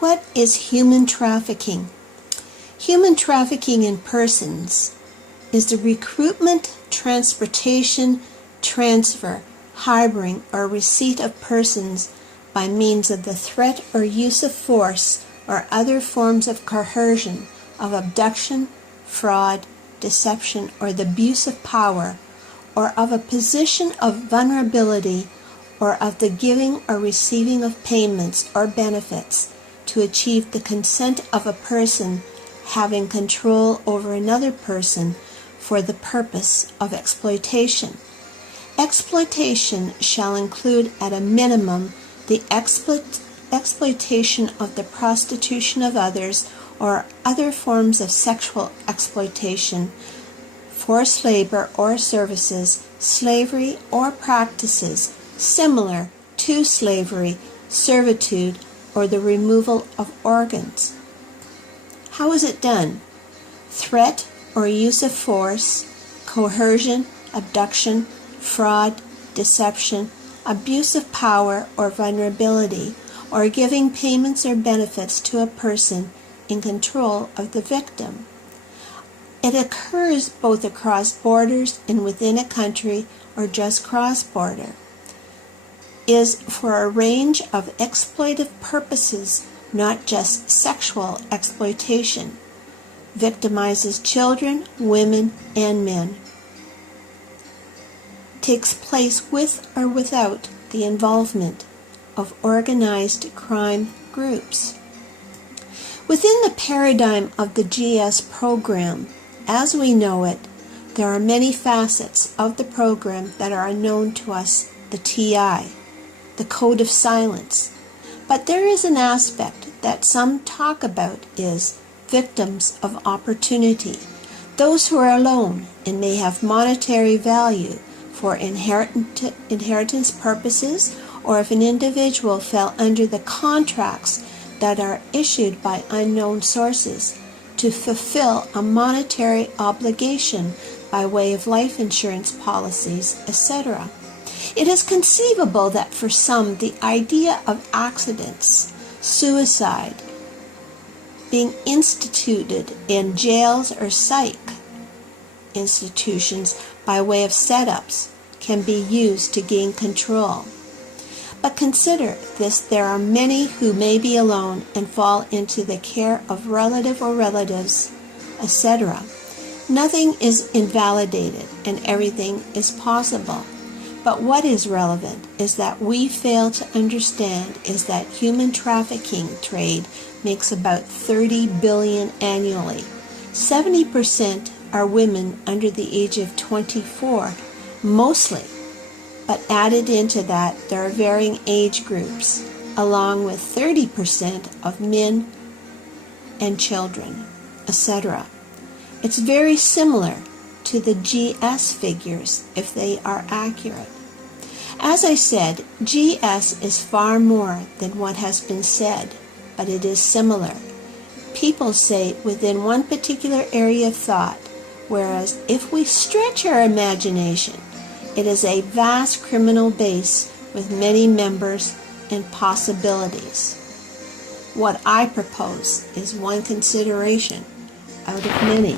What is human trafficking? Human trafficking in persons is the recruitment, transportation, transfer, harboring, or receipt of persons by means of the threat or use of force or other forms of coercion, of abduction, fraud, deception, or the abuse of power, or of a position of vulnerability, or of the giving or receiving of payments or benefits to achieve the consent of a person having control over another person for the purpose of exploitation. Exploitation shall include at a minimum the exploitation of the prostitution of others or other forms of sexual exploitation, forced labor or services, slavery or practices similar to slavery, servitude, or the removal of organs. How is it done? Threat or use of force, coercion, abduction, fraud, deception, abuse of power or vulnerability, or giving payments or benefits to a person in control of the victim. It occurs both across borders and within a country or just cross-border. Is for a range of exploitive purposes, not just sexual exploitation. Victimizes children, women, and men. Takes place with or without the involvement of organized crime groups. Within the paradigm of the GS program, as we know it, there are many facets of the program that are unknown to us, the TI, the Code of Silence. But there is an aspect that some talk about is victims of opportunity, those who are alone and may have monetary value for inheritance purposes, or if an individual fell under the contracts that are issued by unknown sources to fulfill a monetary obligation by way of life insurance policies, etc. It is conceivable that for some the idea of accidents, suicide, being instituted in jails or psych institutions by way of setups can be used to gain control. But consider this, there are many who may be alone and fall into the care of relative or relatives, etc. Nothing is invalidated and everything is possible. But what is relevant is that we fail to understand is that human trafficking trade makes about $30 billion annually. 70% are women under the age of 24, mostly. But added into that, there are varying age groups, along with 30% of men and children, etc. It's very similar to the GS figures if they are accurate. As I said, GS is far more than what has been said, but it is similar. People say within one particular area of thought, whereas if we stretch our imagination, it is a vast criminal base with many members and possibilities. What I propose is one consideration out of many.